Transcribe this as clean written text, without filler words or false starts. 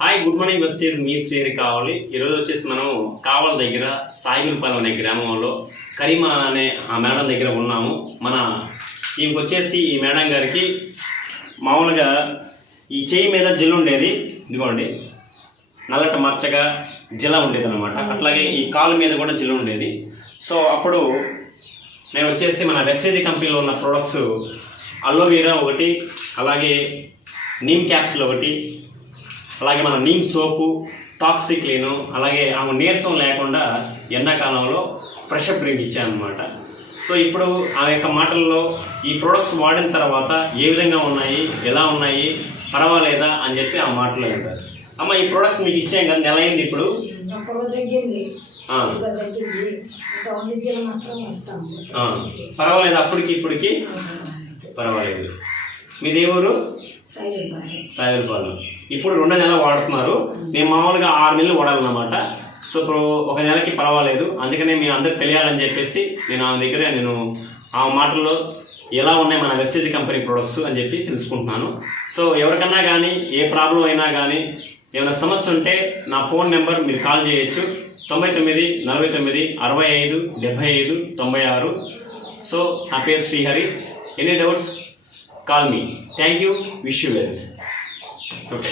Hi good morning wastage మీ శ్రీహరి కావాలి. ఈరోజు వచ్చేసి మనం కావల దగ్గర సాయిగులపాలెం అనే గ్రామంలో కరీమా అనే ఆ మేడం దగ్గర ఉన్నాము. మన ఈమెకి వచ్చేసి ఈ మేడం గారికి మామూలుగా ఈ చేయి మీద జిల్లు ఉండేది, ఇదిగోండి నల్లట మచ్చగా జిల్ల ఉండేది అనమాట. అట్లాగే ఈ కాలు మీద కూడా జిల్లు ఉండేది. సో అప్పుడు నేను వచ్చేసి మన వెస్టేజ్ కంపెనీలో ఉన్న ప్రొడక్ట్స్ అలోవీరా ఒకటి, అలాగే నీమ్ క్యాప్సుల్ ఒకటి, అలాగే మన నీమ్ సోపు, టాక్సిక్ క్లీను, అలాగే ఆమె నీరసం లేకుండా ఎండాకాలంలో ఫ్రెష్ అప్ డ్రింక్ ఇచ్చానమాట. సో ఇప్పుడు ఆమె యొక్క మాటల్లో ఈ ప్రొడక్ట్స్ వాడిన తర్వాత ఏ విధంగా ఉన్నాయి, ఎలా ఉన్నాయి, పర్వాలేదా అని చెప్పి ఆ మాటలు అంటారు. అమ్మ, ఈ ప్రొడక్ట్స్ మీకు ఇచ్చాం కదా, నెల అయింది ఇప్పుడు? పర్వాలేదు, అప్పటికి ఇప్పటికి పర్వాలేదు. మీది ఏ ఊరు? సాయిగులపాలెం. ఇప్పుడు 2 నెలలు వాడుతున్నారు. నేను మామూలుగా 6 నెలలు వాడాలన్నమాట. సో ఇప్పుడు 1 నెలకి పర్వాలేదు. అందుకనే మీ అందరికి తెలియాలని చెప్పేసి నేను ఆమె దగ్గర ఆ మాటల్లో ఎలా ఉన్నాయి మన వెస్టేజ్ కంపెనీ ప్రొడక్ట్స్ అని చెప్పి తెలుసుకుంటున్నాను. సో ఎవరికన్నా కానీ ఏ ప్రాబ్లం అయినా కానీ ఏమైనా సమస్య ఉంటే నా ఫోన్ నెంబర్ మీరు కాల్ చేయొచ్చు. 99 49 65 75 96. సో నా పేరు Srihari. Any doubts call me. Thank you. Wish you well. Okay.